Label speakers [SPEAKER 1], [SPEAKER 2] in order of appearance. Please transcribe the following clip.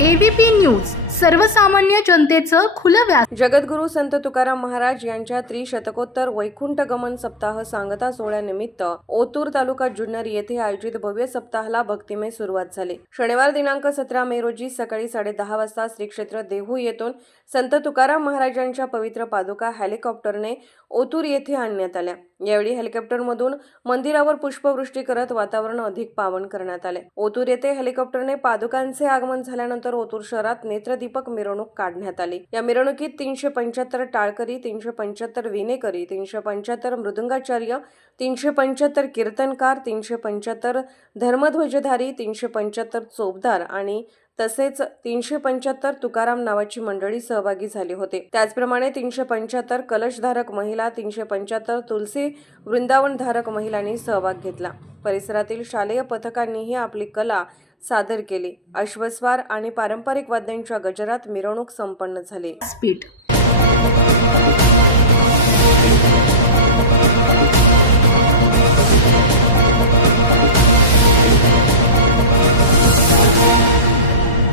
[SPEAKER 1] ABP news सर्वसामान्य जनतेचं खुलं व्यास
[SPEAKER 2] जगद्गुरु संत तुकाराम महाराज यांच्या त्रिशतकोत्तर वैकुंठ गमन सप्ताह सांगता सोहळ्यानिमित्त ओतूर तालुका जुन्नर येथे आयोजित भव्य सप्ताहाला भक्तिमय सुरुवात झाली. शनिवार दिनांक सतरा मे रोजी सकाळी साडेदहा वाजता श्री क्षेत्र देहू येथून संत तुकाराम महाराजांच्या पवित्र पादुका हेलिकॉप्टरने ओतूर येथे आणण्यात आल्या. यावेळी हेलिकॉप्टरमधून मंदिरावर पुष्पवृष्टी करत वातावरण अधिक पावन करण्यात आले. ओतूर येथे हेलिकॉप्टरने पादुकांचे आगमन झाल्यानंतर ओतूर शहरात नेत्रदीपक मिरवणूक काढण्यात आली. या मिरवणुकीत तीनशे पंच्याहत्तर टाळकरी तीनशे पंच्याहत्तर विनेकरी तीनशे पंच्याहत्तर मृदुंगाचार्य तीनशे पंच्याहत्तर कीर्तनकार तीनशे पंच्याहत्तर धर्मध्वजधारी तीनशे पंच्याहत्तर चोपदार आणि तसेच तीनशे पंच्याहत्तर तुकाराम नावाची मंडळी सहभागी झाली होते. त्याचप्रमाणे तीनशे पंच्याहत्तर कलशधारक महिला तीनशे पंच्याहत्तर तुलसी वृंदावनधारक महिलांनी सहभाग घेतला. परिसरातील शालेय पथकांनीही आपली कला सादर केली. अश्वस्वार आणि पारंपरिक वाद्यांच्या गजरात मिरवणूक संपन्न झाली.